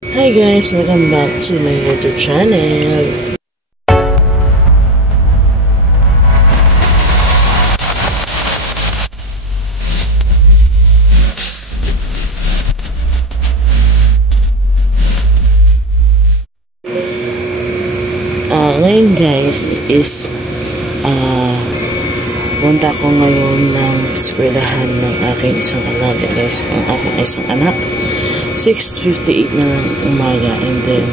Hi guys, welcome back to my YouTube channel. Ngayon guys is punta ko ngayon ng eskwelahan ng aking isang anak guys, ang aking isang anak. 6:58 na ng umaga, and then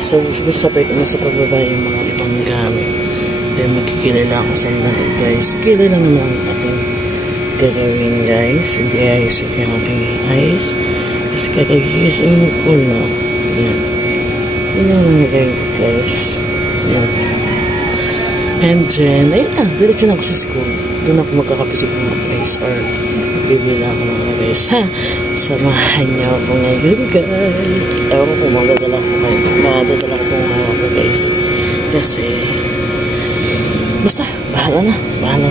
so sabay ko na sa pagbaba yung mga ibang gamit. Then magkikilala ako sandali guys. Kilala naman ang aking gagawin guys. Hindi ayos yung aking eyes kasi kakagising ko na. Yan. Yan ang nagay guys. Yan. And then ayun na, diretso na ako sa school. Doon ako magkakapisog mga guys, or bibila ako mga guys, ha. Samahan niyo ako ngayon guys. Ewan ko kung madadala ko kayo, madadala ko kung ako guys, kasi basta bahala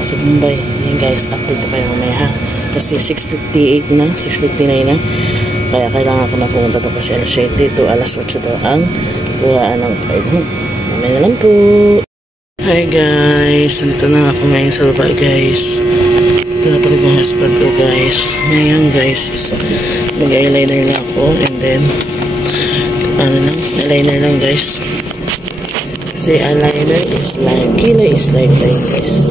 sa Mumbai. Yan guys, update ko kayo mamaya ha, kasi 6:58 na, 6:59 na, kaya kailangan ko na pumunta to kasi alas 7 to alas 8 daw ang kuhaan ng card. Mamaya na lang po. Hi guys, nandito na ako ngayon sa baba guys. Ito na talaga ang husband ko guys. Ngayon guys, nag-eyeliner lang ako, and then eyeliner lang guys. Kasi eyeliner is like, kilay is like guys.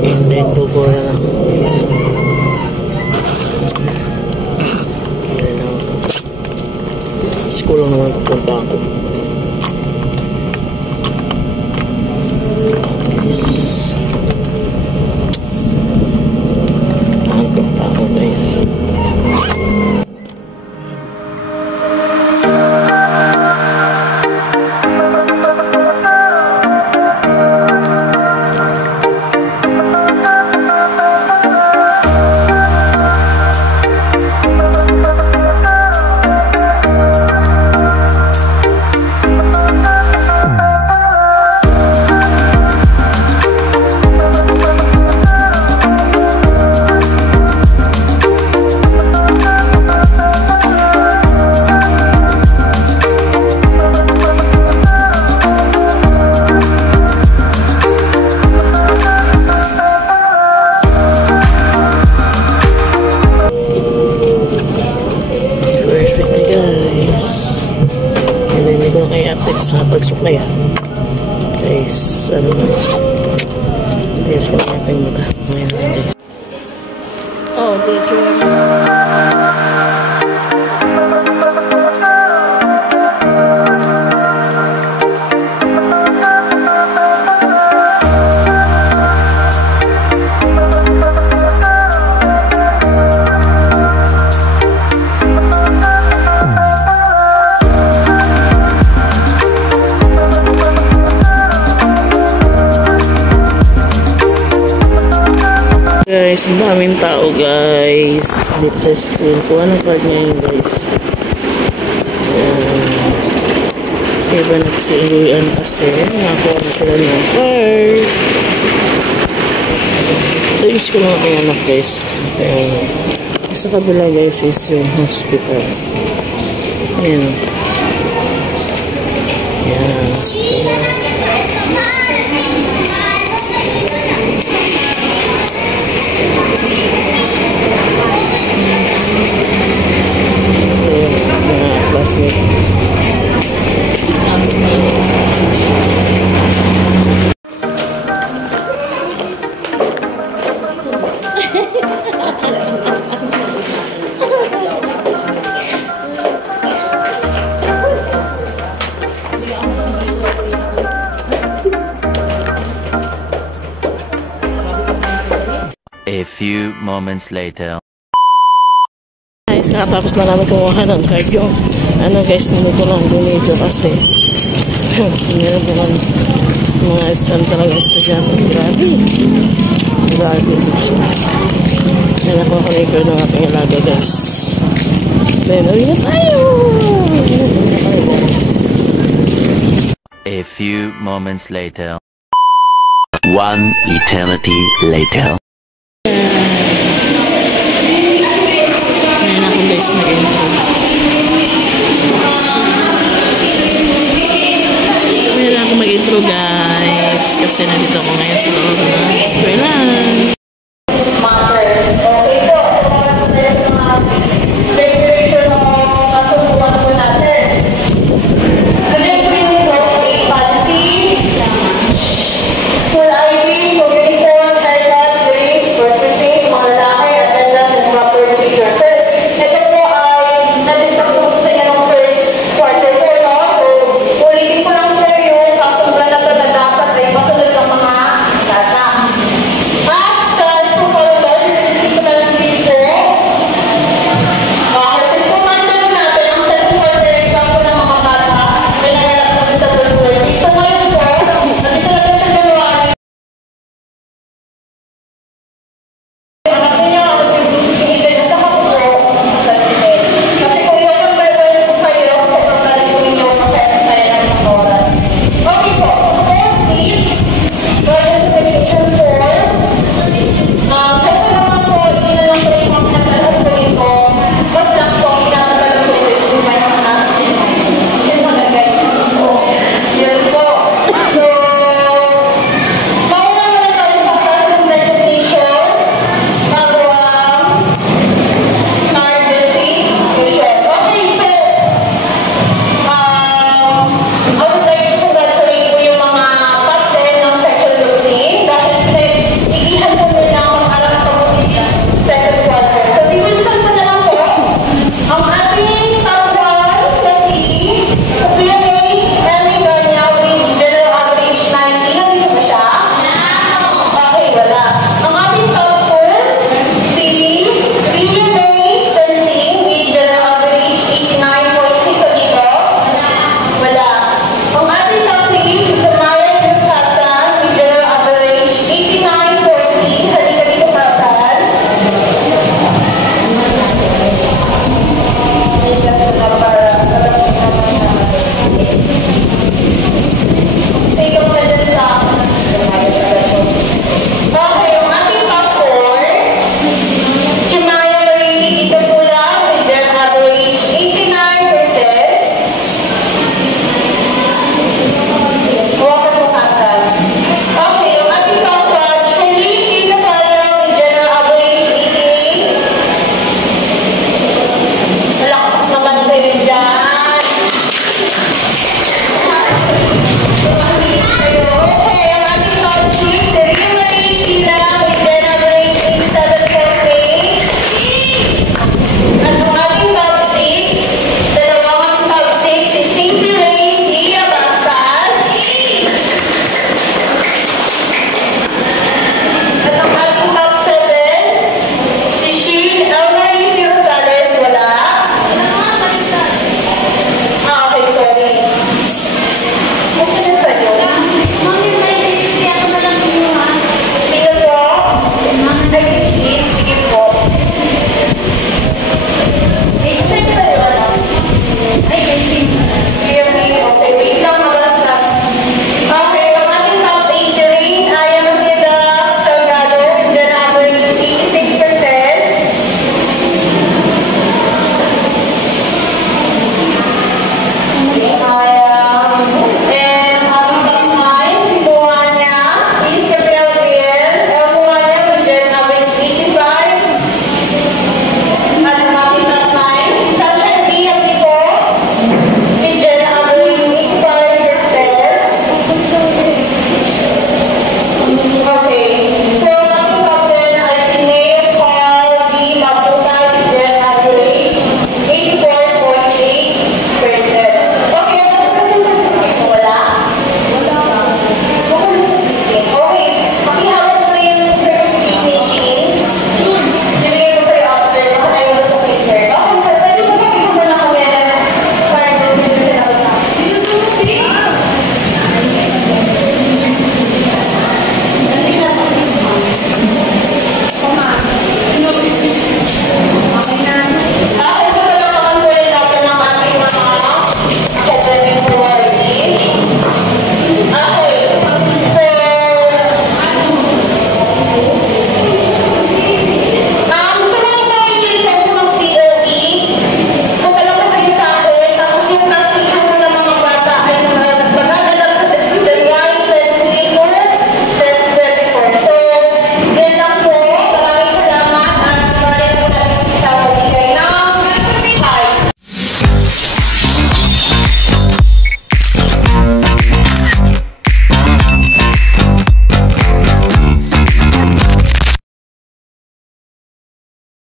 And then bubura lang ako guys. Kilay lang ako. School lang naman pupunta ako. Sa pagsuklay guys, ano na guys, kung natin mata guys. Oh, teacher. Guys, ang daming tao guys dito sa school ko. Anong card ngayon guys? Iba nagsiuwian kasi nakakuha na sila ng card. So yung school ng aking anak guys. Sa kabila guys is yung hospital. Ayan. Ayan, hospital. A few moments later. Guys, nakatapos na namin kumuha ng card yung ano guys, minuto lang dumito kasi meron po mga stand talaga estudyante. Grabe yan ako connector ng aking alaga guys. Then uwi na tayo. A few moments later. One eternity later.